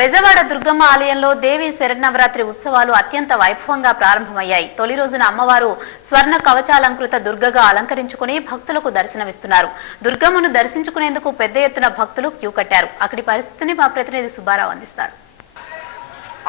బెజవాడ దుర్గమ్మ ఆలయంలో దేవి శరన్నవరాత్రి ఉత్సవాలు అత్యంత వైభవంగా ప్రారంభమయ్యాయి. తొలి రోజున అమ్మవారు స్వర్ణ కవచాలంకృత దుర్గగా అలంకరించుకుని భక్తులకు దర్శనమిస్తున్నారు. దుర్గమ్మను దర్శించుకునేందుకు పెద్ద ఎత్తున భక్తులు క్యూ కట్టారు. అక్కడి పరిస్థితిని మా ప్రతినిధి సుబ్బారావు అందిస్తారు.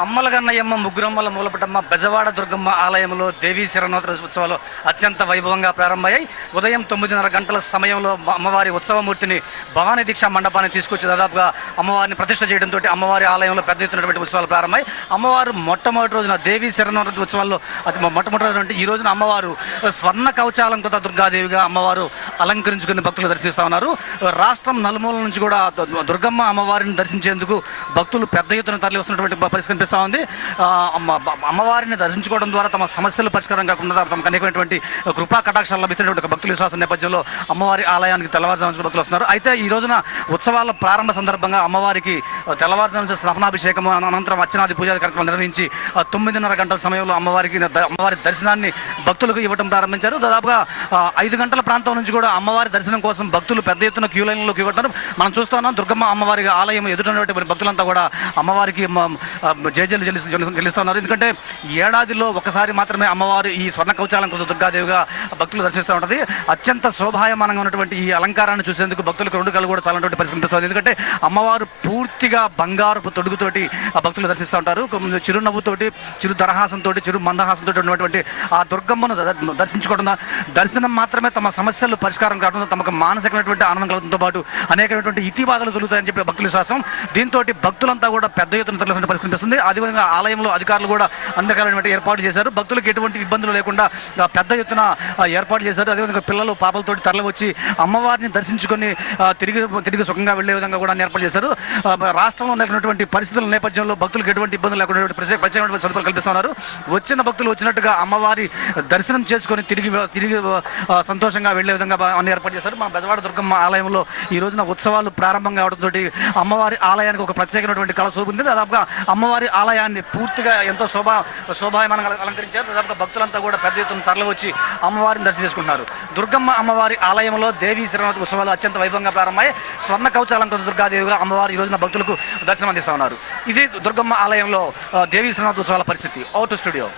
అమ్మలగన్నయమ్మ ముగ్గురమ్మల మూలపటమ్మ బెజవాడ దుర్గమ్మ ఆలయంలో దేవీ శరన్నవరాత్రి ఉత్సవాలు అత్యంత వైభవంగా ప్రారంభమయ్యాయి. ఉదయం 9:30 గంటల సమయంలో అమ్మవారి ఉత్సవమూర్తిని భవానీ దీక్షా మండపాన్ని తీసుకొచ్చి దాదాపుగా అమ్మవారిని ప్రతిష్ఠ చేయడంతో అమ్మవారి ఆలయంలో పెద్ద ఎత్తునటువంటి ఉత్సవాలు ప్రారంభమై అమ్మవారు మొట్టమొదటి రోజున దేవీ శరన్నవరాత్రి ఉత్సవాల్లో మొట్టమొదటి రోజు ఈ రోజున అమ్మవారు స్వర్ణ కవచాలంకృత దుర్గాదేవిగా అమ్మవారు అలంకరించుకుని భక్తులు దర్శిస్తూ ఉన్నారు. రాష్ట్రం నలుమూల నుంచి కూడా దుర్గమ్మ అమ్మవారిని దర్శించేందుకు భక్తులు పెద్ద ఎత్తున తరలి వస్తున్నటువంటి పరిస్థితి కనిపిస్తూ ఉంది. అమ్మవారిని దర్శించుకోవడం ద్వారా తమ సమస్యలు పరిష్కారం కాకుండా తమకు అనేకమైనటువంటి కృపా కటాక్షాలు లభిస్తున్నటువంటి భక్తుల విశ్వాసం నేపథ్యంలో అమ్మవారి ఆలయానికి తెల్లవారుజాము భక్తులు వస్తున్నారు. అయితే ఈ రోజున ఉత్సవాల ప్రారంభ సందర్భంగా అమ్మవారికి తెల్లవారుజాము స్నానాభిషేకం అనంతరం అర్చనాది పూజాది కార్యక్రమాలు నిర్వహించి 9:30 గంటల సమయంలో అమ్మవారి దర్శనాన్ని భక్తులకు ఇవ్వడం ప్రారంభించారు. దాదాపుగా 5 గంటల ప్రాంతం నుంచి కూడా అమ్మవారి దర్శనం కోసం భక్తులు పెద్ద ఎత్తున క్యూ లైన్లోకి ఇవ్వడం మనం చూస్తున్నాం. దుర్గమ్మ అమ్మవారి ఆలయం ఎదురున్నటువంటి భక్తులంతా కూడా అమ్మవారికి జయజలు చెల్లిస్తున్నారు. ఎందుకంటే ఏడాదిలో ఒకసారి మాత్రమే అమ్మవారు ఈ స్వర్ణ కవచాలంకృత దుర్గాదేవిగా భక్తులు దర్శిస్తూ ఉంటుంది. అత్యంత శోభాయమానంగా ఉన్నటువంటి ఈ అలంకారాన్ని చూసేందుకు భక్తులకు 2 కళ్ళు కూడా చాలాటువంటి పరిస్థితి కనిపిస్తుంది. ఎందుకంటే అమ్మవారు పూర్తిగా బంగారపు తొడుగుతోటి భక్తులు దర్శిస్తూ ఉంటారు. చిరునవ్వుతోటి, చిరు దరహాసంతో, చిరు మందహాసంతో ఉన్నటువంటి ఆ దుర్గమ్మను దర్శించుకోవడం దర్శనం మాత్రమే తమ సమస్యలు పరిష్కారం కావడంతో తమకు మానసికమైనటువంటి ఆనందం కలగడంతో పాటు అనేకమైనటువంటి ఇతిబాధలు కలుగుతాయని చెప్పి భక్తుల విశ్వాసం. దీంతో భక్తులంతా కూడా పెద్ద ఎత్తున తరలిసిన పరిస్థితి కనిపిస్తుంది. అదేవిధంగా ఆలయంలో అధికారులు కూడా అన్ని రకాలైన ఏర్పాటు చేశారు. భక్తులకు ఎటువంటి ఇబ్బందులు లేకుండా పెద్ద ఎత్తున ఏర్పాటు చేశారు. అదేవిధంగా పిల్లలు పాపలతో తరలి వచ్చి అమ్మవారిని దర్శించుకొని తిరిగి సుఖంగా వెళ్లే విధంగా కూడా ఏర్పాటు చేశారు. రాష్ట్రంలో ఉన్నటువంటి పరిస్థితుల నేపథ్యంలో భక్తులకు ఎటువంటి ఇబ్బందులు లేకుండా ప్రత్యేకమైన సదుపాయాలు కల్పిస్తున్నారు. వచ్చిన భక్తులు వచ్చినట్టుగా అమ్మవారి దర్శనం చేసుకొని తిరిగి సంతోషంగా వెళ్లే విధంగా అన్ని ఏర్పాటు చేశారు. మన బెజవాడ దుర్గమ్మ ఆలయంలో ఈ రోజున ఉత్సవాలు ప్రారంభం కావడంతో అమ్మవారి ఆలయానికి ఒక ప్రత్యేకమైనటువంటి కళ శోభింది. దాదాపుగా అమ్మవారి ఆలయాన్ని పూర్తిగా ఎంతో శోభాయమానంగా అలంకరించారు. దాదాపుగా భక్తులంతా కూడా పెద్ద ఎత్తున తరలి వచ్చి అమ్మవారిని దర్శనం చేసుకుంటున్నారు. దుర్గమ్మ అమ్మవారి ఆలయంలో దేవీ శరన్నవరాత్రి ఉత్సవాలు అత్యంత వైభవంగా ప్రారంభమై స్వర్ణ కవచాలంకృత దుర్గాదేవిగా అమ్మవారు ఈ రోజున భక్తులకు దర్శనం అందిస్తూ ఉన్నారు. ఇది దుర్గమ్మ ఆలయంలో దేవీ శరన్నవరాత్రి ఉత్సవాల పరిస్థితి. Out studio.